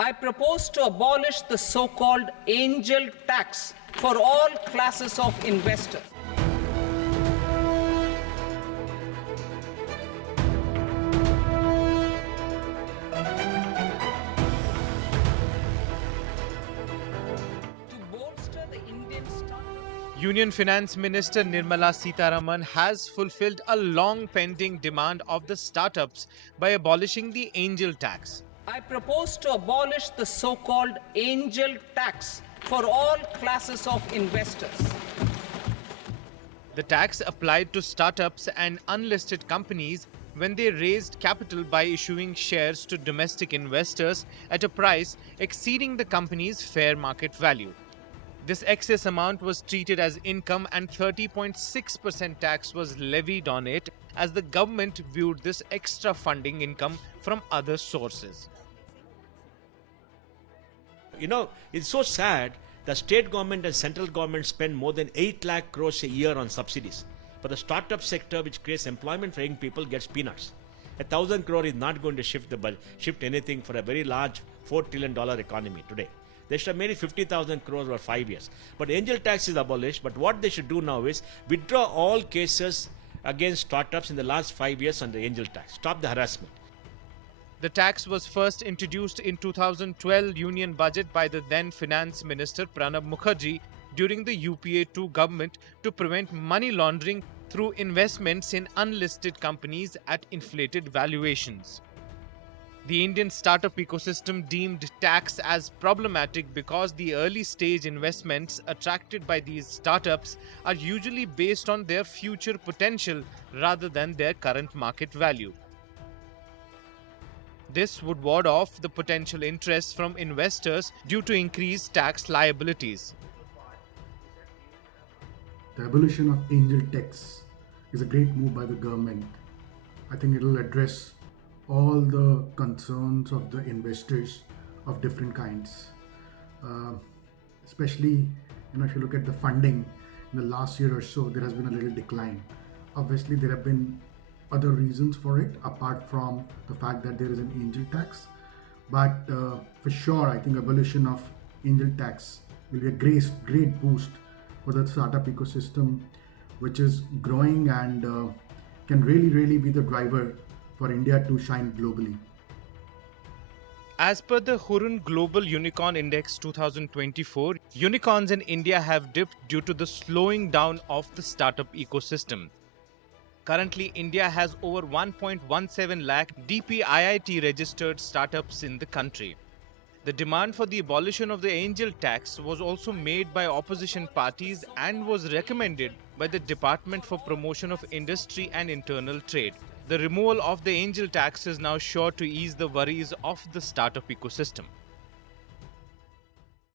I propose to abolish the so-called angel tax for all classes of investors. Union Finance Minister Nirmala Sitharaman has fulfilled a long-pending demand of the startups by abolishing the angel tax. I propose to abolish the so-called angel tax for all classes of investors. The tax applied to startups and unlisted companies when they raised capital by issuing shares to domestic investors at a price exceeding the company's fair market value. This excess amount was treated as income and 30.6% tax was levied on it as the government viewed this extra funding income from other sources. You know, it's so sad that state government and central government spend more than 8 lakh crores a year on subsidies. But the startup sector, which creates employment for young people, gets peanuts. 1,000 crore is not going to shift anything for a very large $4 trillion economy today. They should have made it 50,000 crores over 5 years. But angel tax is abolished. But what they should do now is withdraw all cases against startups in the last 5 years on the angel tax. Stop the harassment. The tax was first introduced in 2012 Union Budget by the then Finance Minister Pranab Mukherjee during the UPA-2 government to prevent money laundering through investments in unlisted companies at inflated valuations. The Indian startup ecosystem deemed tax as problematic because the early stage investments attracted by these startups are usually based on their future potential rather than their current market value. This would ward off the potential interest from investors due to increased tax liabilities. The abolition of angel tax is a great move by the government. I think it will address all the concerns of the investors of different kinds. Especially, if you look at the funding in the last year or so, there has been a little decline. Obviously, there have been other reasons for it apart from the fact that there is an angel tax. But for sure, I think abolition of angel tax will be a great boost for the startup ecosystem, which is growing and can really be the driver for India to shine globally. As per the Hurun Global Unicorn Index 2024, unicorns in India have dipped due to the slowing down of the startup ecosystem. Currently, India has over 1.17 lakh DPIIT registered startups in the country. The demand for the abolition of the angel tax was also made by opposition parties and was recommended by the Department for Promotion of Industry and Internal Trade. The removal of the angel tax is now sure to ease the worries of the startup ecosystem.